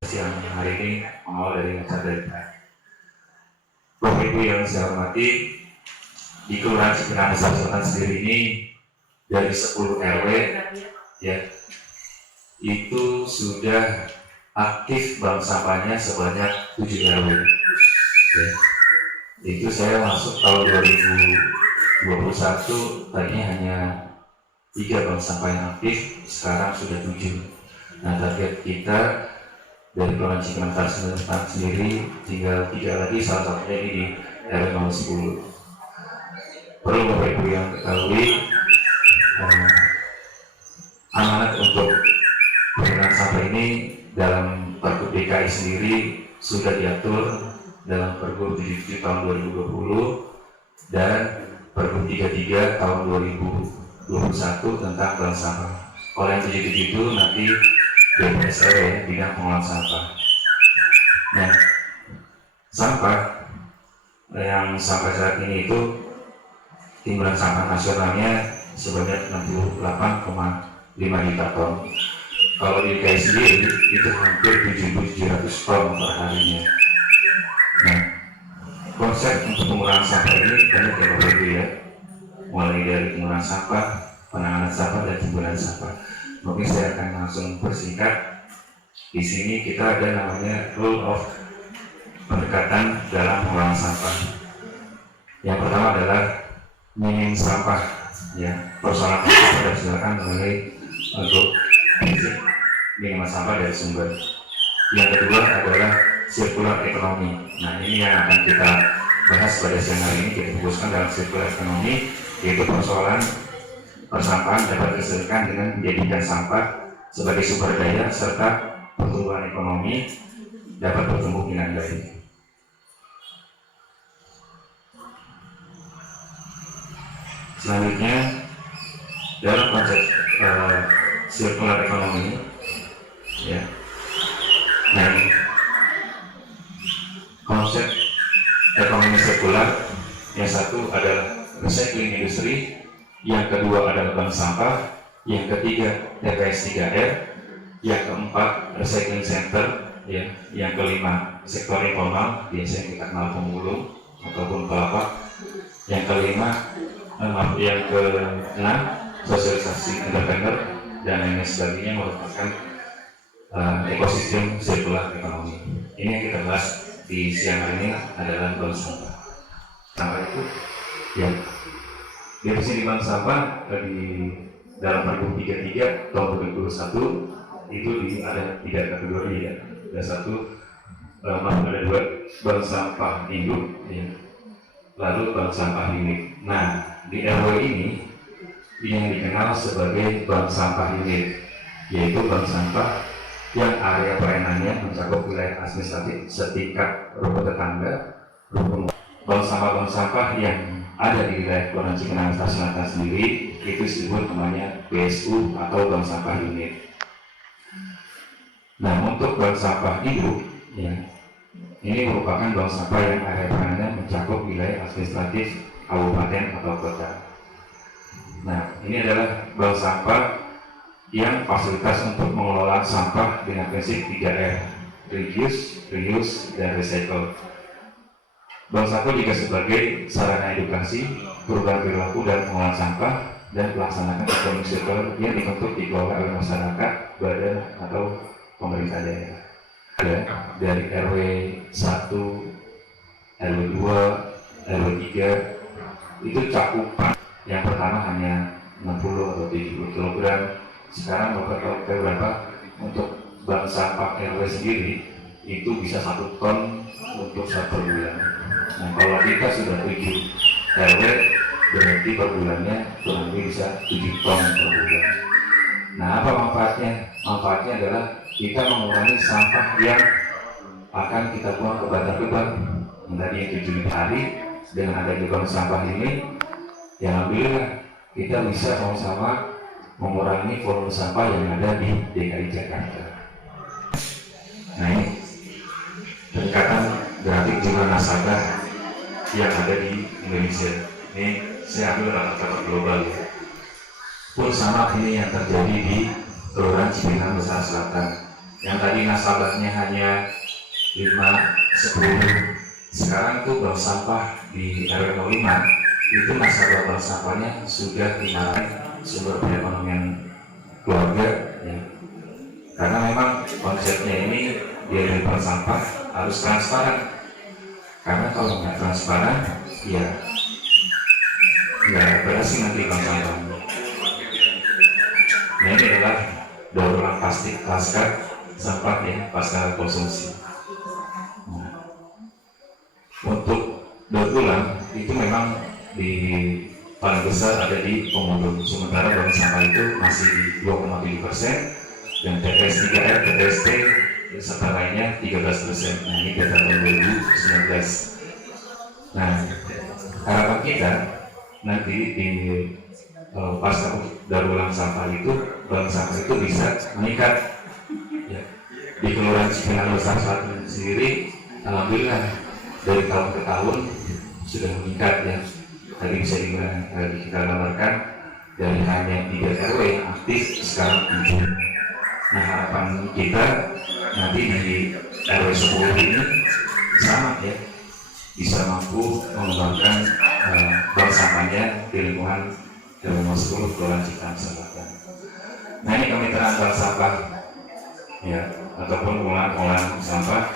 siang hari ini mengawal dari acara dari Bapak Ibu yang saya hormati, di Kelurahan Cipinang Besar Selatan sendiri ini dari 10 RW ya itu sudah aktif bank sampahnya sebanyak 7 RW ya. Itu saya masuk tahun 2021 tadinya hanya 3 bank sampah yang aktif, sekarang sudah 7. Nah, target kita dari Kelurahan Cipinang Besar Selatan sendiri tinggal 3 lagi, salah satunya ini di RW 10. Perlu Bapak Ibu yang ketahui, amanat untuk pengelolaan sampah ini dalam Pergub DKI sendiri sudah diatur dalam Pergub 77 tahun 2020 dan Pergub 33 tahun 2021 tentang bank sampah. Kalau yang 77 itu nanti BPSL ya, bidang pengelolaan sampah. Nah, sampah yang sampai saat ini itu timbulan sampah nasionalnya sebanyak 68,5 juta ton. Kalau di DKI sendiri itu hampir 7.700 ton per harinya. Nah, konsep untuk pengurangan sampah ini banyak ya Bapak Ibu ya, mulai dari pengurangan sampah, penanganan sampah, dan timbulan sampah. Mungkin saya akan langsung persingkat. Di sini kita ada namanya rule of pendekatan dalam pengurangan sampah. Yang pertama adalah minim sampah, ya. Persoalan sampah dihasilkan melalui untuk minimal sampah dari sumber. Yang kedua adalah sirkular ekonomi. Nah, ini yang akan kita bahas pada siang hari ini. Kita fokuskan dalam sirkular ekonomi, yaitu persoalan persampahan dapat diselesaikan dengan menjadikan sampah sebagai sumber daya serta pertumbuhan ekonomi dapat bertumbuh dengan baik. Selanjutnya dalam konsep sirkular ekonomi ya, dan konsep ekonomi sirkular yang satu adalah recycling industri, yang kedua adalah bank sampah, yang ketiga TPS 3R, yang keempat recycling center, ya, yang kelima sektor informal, biasanya kita kenal pemulung ataupun pelapak, yang kelima yang keenam sosialisasi entrepreneur, dan lain sebagainya merupakan ekosistem sirkular ekonomi. Ini yang kita bahas di siang hari ini adalah bank sampah. Sampah itu ya, definisi bank sampah di dalam Pergub 33 tahun 2021 itu ada 3 kategori ya. Ada 2 bank sampah induk ya, lalu bank sampah unit. Nah, di RW ini yang dikenal sebagai bank sampah unit, yaitu bank sampah yang area pelayanannya mencakup wilayah administratif setingkat rukun tetangga, rukun. Bank sampah yang ada di wilayah Kelurahan Cipinang Besar Selatan sendiri itu disebut namanya BSU atau bank sampah unit. Nah, untuk bank sampah induk ya, ini merupakan bank sampah yang area pelayanannya mencakup wilayah administratif kabupaten atau kota. Nah, ini adalah bank sampah yang fasilitas untuk mengelola sampah dengan prinsip 3R, reduce, reuse, dan recycle. Bank sampah juga sebagai sarana edukasi, perubahan perilaku dan pengelolaan sampah, dan melaksanakan ekonomi sirkular yang dibentuk dikelola oleh masyarakat, badan atau pemerintah daerah. Ada dari RW 1, RW 2, RW 3 itu cakupan yang pertama hanya 60 atau 70 kg. Sekarang Bapak tahu berapa untuk bank sampah RW sendiri itu bisa 1 ton untuk 1 bulan. Nah, kalau kita sudah 7 RW berarti per bulannya kurang lebih bisa 7 ton per bulan. Nah, apa manfaatnya? Manfaatnya adalah kita mengurangi sampah yang akan kita buang ke bantar gebang. Tadi yang 7 hari dengan adanya bank sampah ini, ya alhamdulillah kita bisa sama-sama mengurangi volume sampah yang ada di DKI Jakarta. Nah, ini peningkatan grafik jumlah nasabah yang ada di Indonesia. Ini saya ambil rata-rata global ya. Pun sama ini yang terjadi di Kelurahan Cipinang Besar Selatan. Yang tadi nasabahnya hanya 5, 10, sekarang tuh bank sampah di RW 05 itu nasabah bank sampahnya sudah 5 sumber perekonomian keluarga ya. Karena memang konsepnya ini dia dari bank sampah harus transparan, karena kalau nggak transparan ya nggak berhasil nanti bank sampah. Nah, ini adalah daur ulang plastik pasca sampah ya, pasca konsumsi. Nah, untuk daur ulang itu memang di paling besar ada di Komodo, sementara bank sampah itu masih di 2,7% dan TPS 3R, TPST serta lainnya 13%. Nah, ini data tahun 2019. Nah, harapan kita nanti di pasca daur ulang sampah itu bank sampah itu bisa meningkat ya. Di Kelurahan Cipinang Besar Selatan sendiri alhamdulillah dari tahun ke tahun sudah meningkat ya. Tadi bisa kita gambarkan dari hanya 3 RW yang aktif sekarang 7. Nah, harapan kita nanti di RW 10 ini sama ya, bisa mampu mengembangkan bank sampahnya di lingkungan RW 10 Kelurahan Cipinang Selatan. Nah, ini kemitraan bank sampah ya, ataupun pengolahan sampah.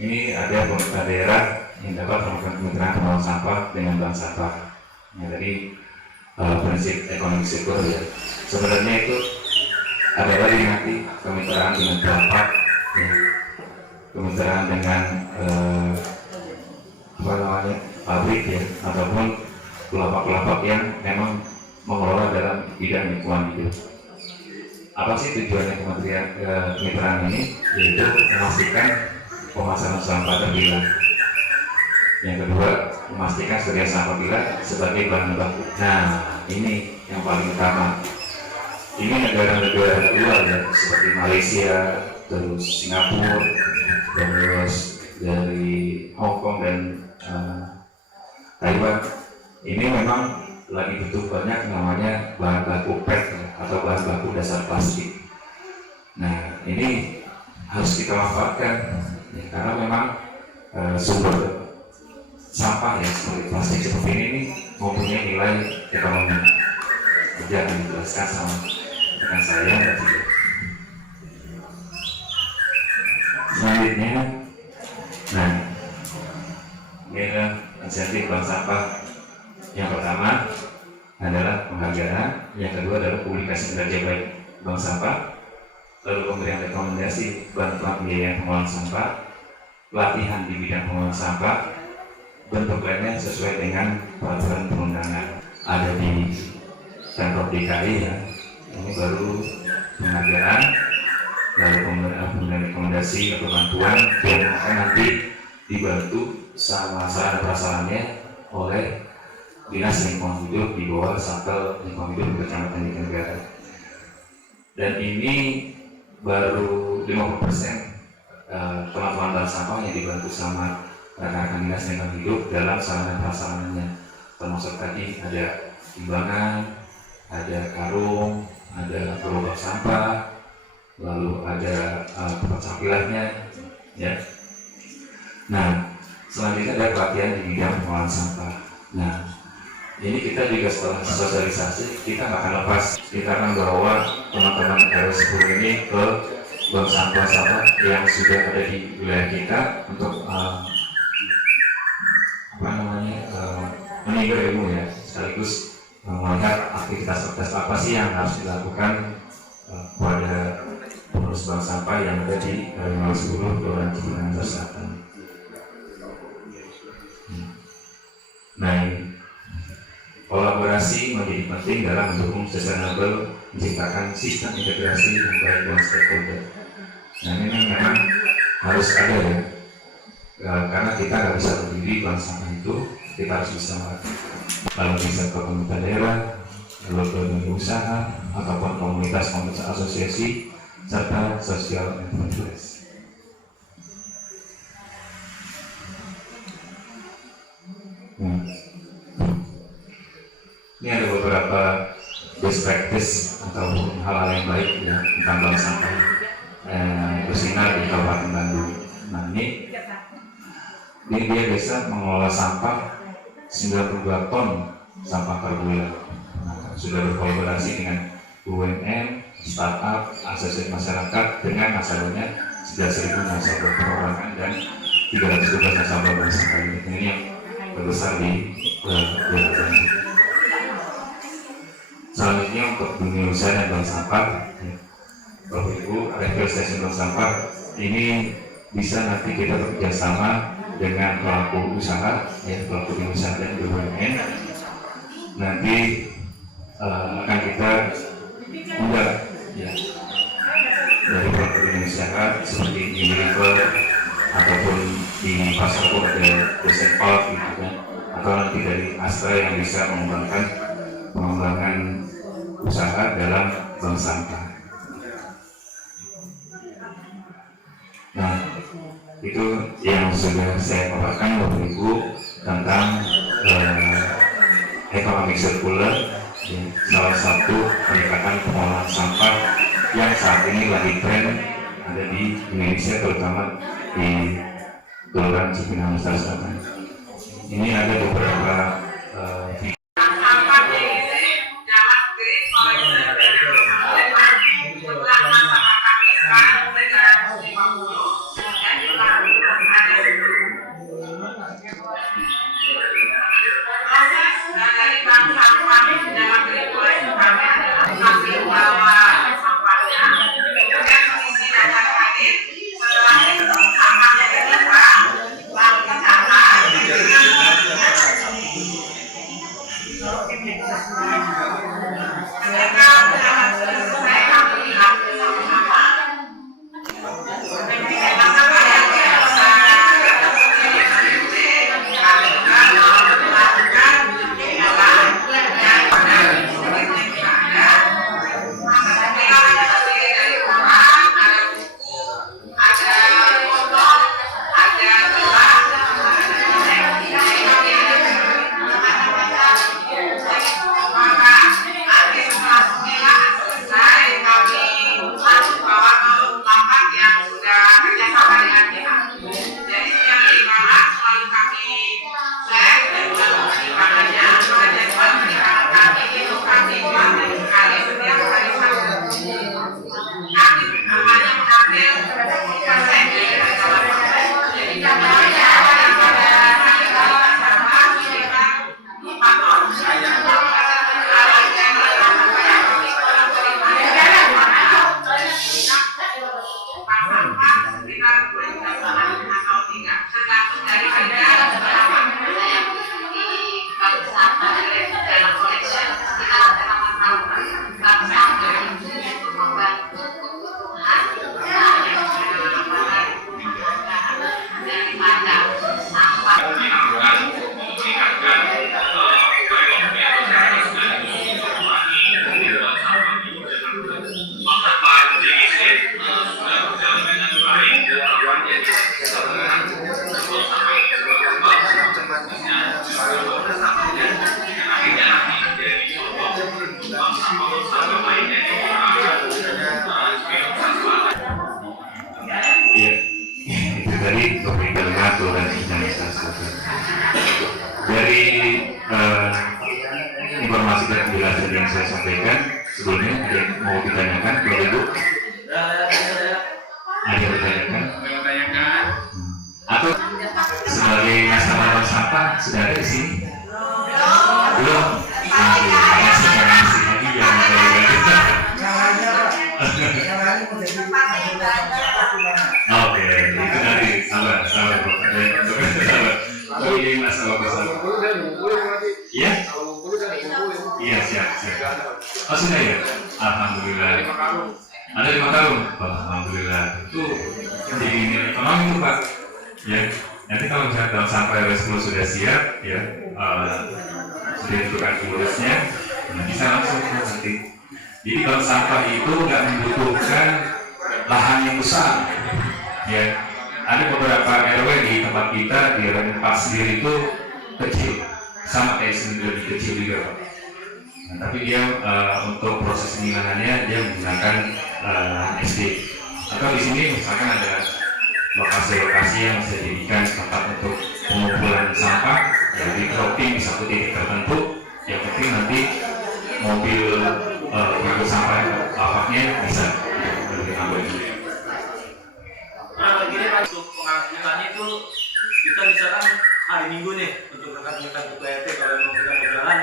Ini ada pemerintah daerah yang dapat melakukan kemitraan pengolahan sampah dengan bank sampah. Ya, tadi prinsip ekonomi sirkular ya. Sebenarnya itu ada lagi nanti kemitraan dengan pelapak, ya, kemitraan dengan pabrik ya, ataupun pelapak-pelapak yang memang mengelola dalam bidang lingkungan hidup. Apa sih tujuannya kementerian kemitraan ini? Yaitu memastikan pemasaran sampah terpilah. Yang kedua, memastikan sedia sampah pilah sebagai bahan baku. Nah, ini yang paling utama. Ini negara-negara luar ya, seperti Malaysia, terus Singapura, terus dari Hong Kong dan Taiwan. Ini memang lagi butuh banyak namanya bahan baku PET ya, atau bahan baku dasar plastik. Nah, ini harus kita manfaatkan ya, karena memang sumber sampah ya seperti plastik seperti ini mempunyai nilai ekonomi. Jadi akan dijelaskan sama dengan saya nanti. Selanjutnya, nah ini adalah insentif bank sampah. Yang pertama adalah penghargaan, yang kedua adalah publikasi kinerja baik bank sampah, lalu pemberian rekomendasi bantuan biaya pengolahan sampah, pelatihan di bidang pengolahan sampah, bentuk lainnya sesuai dengan peraturan perundangan. Ada di Pemprov DKI ya, ini baru penghargaan, lalu pemberian rekomendasi atau bantuan yang akan nanti dibantu sama sarana prasarannya oleh Dinas Lingkungan Hidup di bawah Satel Lingkungan Hidup Kecamatan Jatinegara. Dan ini baru 50% teman-teman bank sampah yang dibantu sama rekan-rekan Dinas Lingkungan Hidup dalam sarana prasarannya, termasuk tadi ada timbangan, ada karung, ada gerobak sampah, lalu ada tempat sampilahnya ya. Nah, selanjutnya ada pelatihan di bidang pengolahan sampah. Nah, ini kita juga setelah sosialisasi, kita nggak akan lepas, kita akan bawa teman-teman RW 10 ini ke bank sampah-sampah yang sudah ada di wilayah kita untuk meninggal ilmu ya, sekaligus melihat aktivitas-aktivitas apa sih yang harus dilakukan pada pengurus bank sampah yang ada di RW 10 Kelurahan Cipinang Selatan. Nah, kolaborasi menjadi penting dalam mendukung sustainable, menciptakan sistem integrasi yang baik dengan stakeholder. Nah, ini memang harus ada ya, karena kita nggak bisa berdiri bank sampah itu, kita harus bisa kalau bisa ke pemerintah daerah, lalu ke dunia usaha, ataupun komunitas asosiasi, serta social enterprise. Ini ada beberapa best practice atau hal-hal yang baik ya tentang bank sampah. bersinar di Kabupaten Bandung. Nah ini dia bisa mengelola sampah 92 ton sampah per bulan. Nah, sudah berkolaborasi dengan BUMN, startup, asosiasi masyarakat dengan nasabahnya 11.000 nasabah perorangan dan 312 nasabah bank sampah unit. Ini yang terbesar di Wilayah Bandung. Selanjutnya untuk dunia usaha dan bank sampah, Bapak Ibu, refill station bank sampah ini bisa nanti kita bekerjasama dengan pelaku usaha, pelaku usaha dan BUMN. Nanti akan kita undang dari pelaku usaha seperti Unilever ataupun di pasar pun ada Dosen Park gitu kan, atau nanti dari Astra yang bisa mengembangkan pengembangan usaha dalam bank sampah. Nah, itu yang sudah saya paparkan Bapak Ibu tentang ekonomi sirkular, salah satu peningkatan pengolahan sampah yang saat ini lagi tren ada di Indonesia, terutama di Kelurahan Cipinang Selatan. Ini ada beberapa dari pemerintah Kelurahan Cipinang Selatan. Dari informasi dan penjelasan yang saya sampaikan sebelumnya, ada yang mau ditanyakan, Bapak Ibu? Ada yang ditanyakan? Atau sebagai nasabah bank sampah sudah ada di sini? Belum? Oke, itu nanti sabar. Ini masalah bersama. Iya? Iya, siap. Oh, sudah ya? Alhamdulillah. Ada 5 tahun? Alhamdulillah. Itu menjadi nilai ekonomi itu, Pak. Ya, nanti kalau misalnya dalam sampai RS10 sudah siap, ya, sudah ditentukan urusnya, bisa langsung nanti. Jadi kalau sampah itu nggak membutuhkan lahan yang besar, ya. Ada beberapa RW di tempat kita di RW 4 sendiri itu kecil, sama kayak sendiri lebih kecil juga, Pak. Nah, tapi dia untuk proses pemilahannya dia menggunakan SD. Atau di sini misalkan ada lokasi-lokasi yang bisa dijadikan tempat untuk pengumpulan sampah, jadi dropping di satu titik tertentu. Yang penting nanti mobil pengangkut sampah lapaknya bisa lebih aman. Nah, begini Pak, untuk pengangkutannya itu kita misalkan hari Minggu nih untuk rekan-rekan ketua RT, kalau memang kita mau jalan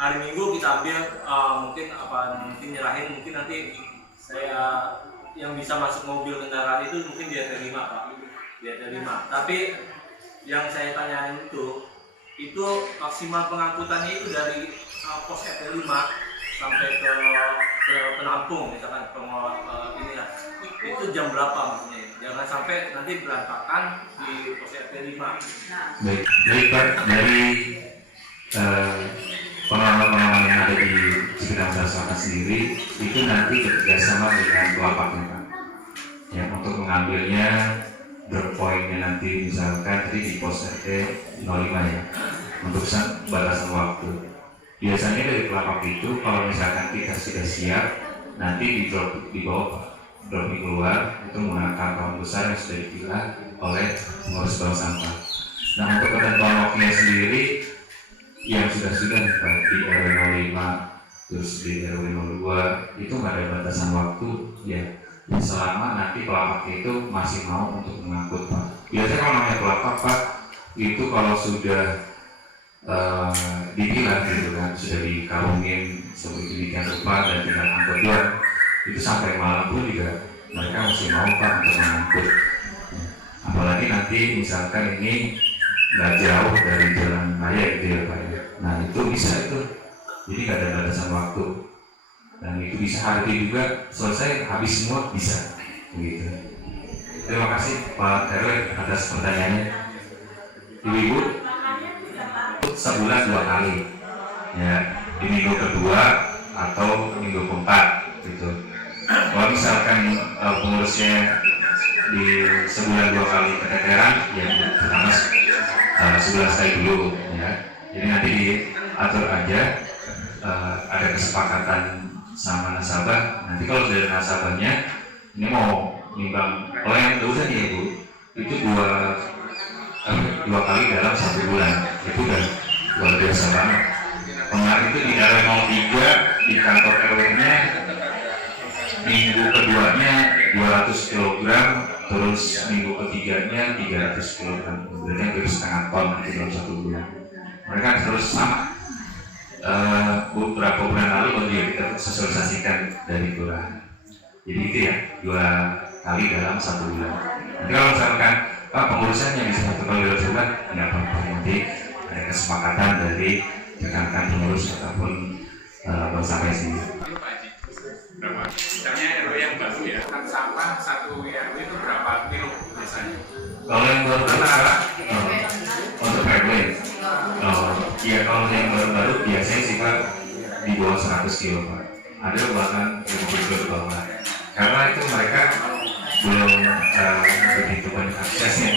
hari Minggu kita ambil mungkin nyerahin, mungkin nanti saya yang bisa masuk mobil kendaraan itu mungkin di RT 5 Pak, di RT 5. Tapi yang saya tanyain itu maksimal pengangkutannya itu dari pos RT 5 sampai ke penampung, misalkan ini ya, itu jam berapa maksudnya? Jangan sampai nanti berantakan di pos RT 5. Baik Pak, dari pengalaman-pengalaman yang ada di sekitar masyarakat sendiri itu nanti bekerjasama dengan pelapaknya Pak. Ya, untuk mengambilnya drop pointnya nanti misalkan tadi di pos RT 05 ya, untuk batasan waktu. Biasanya dari pelapak itu kalau misalkan kita sudah siap, nanti di drop di bawah, drop keluar itu menggunakan kantong besar yang sudah dipilah oleh pengurus bank sampah. Nah, untuk ketentuan waktunya sendiri yang sudah Pak, di RW 05 terus di RW 02 itu nggak ada batasan waktu ya, selama nanti pelapak itu masih mau untuk mengangkut Pak. Biasanya kalau namanya pelapak Pak itu kalau sudah dipilah gitu kan, sudah dikarungin sedemikian rupa dan tinggal angkut doang, itu sampai malam pun juga mereka masih mau Pak untuk mengangkut. Apalagi nanti misalkan ini nggak jauh dari jalan raya gitu ya Pak ya. Nah itu bisa itu, jadi nggak ada batasan waktu dan itu bisa hari juga selesai habis semua bisa begitu. Terima kasih Pak RW atas pertanyaannya. Ibu-ibu sebulan 2 kali ya, di minggu kedua atau minggu keempat gitu. Kalau misalkan pengurusnya di sebulan 2 kali keteteran ya pertama sebulan sekali dulu ya, jadi nanti diatur aja, ada kesepakatan sama nasabah. Nanti kalau dari nasabahnya ini mau nimbang, kalau yang dosa nih Bu itu dua kali dalam 1 bulan, itu udah luar biasa banget. Kemarin itu di RW 03 di kantor RW-nya minggu keduanya 200 kg, terus minggu ketiganya 300 kg, berarti hampir setengah ton itu dalam 1 bulan. Mereka terus sama. Beberapa bulan lalu baru kita sosialisasikan dari kelurahan. Jadi itu ya 2 kali dalam 1 bulan. Nanti kalau misalkan Pak pengurusannya bisa 1 kali dalam sebulan, tidak apa-apa, nanti ada kesepakatan dari rekan-rekan pengurus ataupun bank sampah sendiri. Berapa? Misalnya RW yang baru ya, kan sampah 1 RW itu berapa kilo biasanya? Kalau yang baru-baru untuk RW, ya kalau yang baru-baru biasanya sih Pak di bawah 100 kilo Pak. Ada bahkan 50 kilo ke bawah. Karena itu mereka belum begitu banyak aksesnya.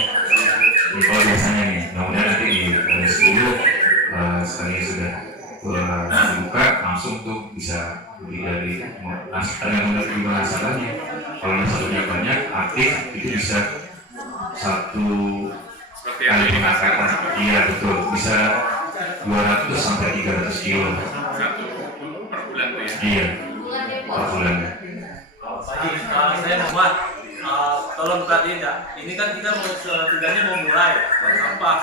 Jadi kalau biasanya nih, mudah-mudahan nanti di RW 10 sekali sudah dibuka langsung tuh bisa lebih dari tergantung dari nasabahnya. Kalau nasabahnya banyak aktif itu bisa 1 kali pengangkatan, iya betul, bisa 200 sampai 300 kilo. 1 per bulan tuh ya? Iya, per bulan. Saya membuat tolong perhatiin ya, ini kan kita mau setidaknya mau mulai buat sampah.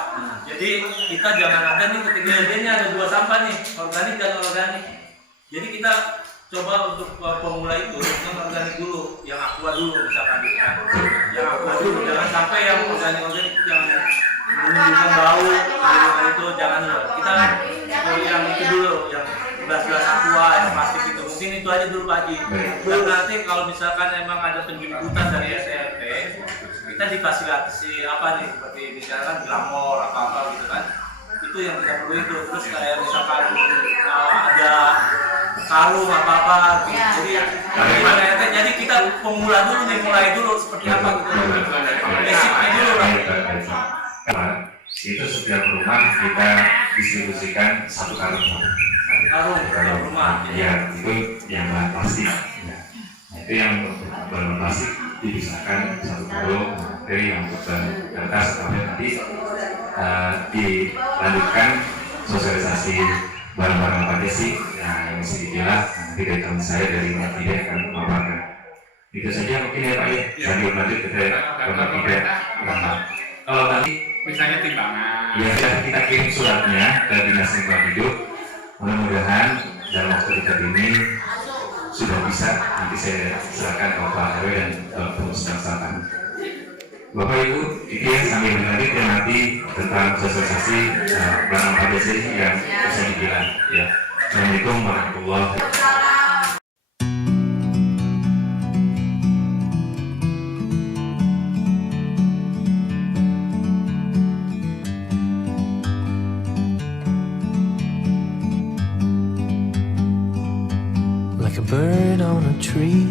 Jadi kita jangan ada nih ketika ini ada 2 sampah nih, organik dan organik. Jadi kita coba untuk pemula itu yang organik dulu, yang aqua dulu misalkan gitu kan. Yang aqua dulu, jangan sampai yang organik yang menimbulkan bau itu jangan dulu. Kita yang itu dulu, yang gelas-gelas aqua, yang plastik itu. Mungkin itu aja dulu Pak Haji. Dan nanti kalau misalkan emang ada penjemputan dari SRT, kita difasilitasi apa nih, seperti misalkan glamor apa gitu kan. Itu yang kita perlu itu. Terus kayak misalkan ada karung apa gitu. Jadi kita pemula dulu nih, mulai dulu seperti apa gitu. Basicnya dulu lah. Itu setiap rumah kita distribusikan 1 karung. Karung rumah. Ya itu yang bahan plastik. Nah, itu yang bahan plastik dipisahkan satu karung materi yang untuk kertas atau nanti dilanjutkan sosialisasi barang-barang apa aja sih yang mesti dipilah. Nanti dari teman saya dari Mbak Tidak akan memaparkan. Itu saja mungkin ya Pak ya. Sambil lanjut ke Mbak Tidak. Kalau nanti Misalnya timbangan. ya kita kirim suratnya ke Dinas Lingkungan Hidup. Mudah-mudahan dalam waktu dekat ini sudah bisa. Nanti saya serahkan ke Pak RW dan pengurus sampah. Bapak Ibu, itu ya sambil lanjut ya nanti tentang sosialisasi barang apa sih yang bisa dibilang ya. Assalamualaikum warahmatullahi wabarakatuh. Like a bird on a tree,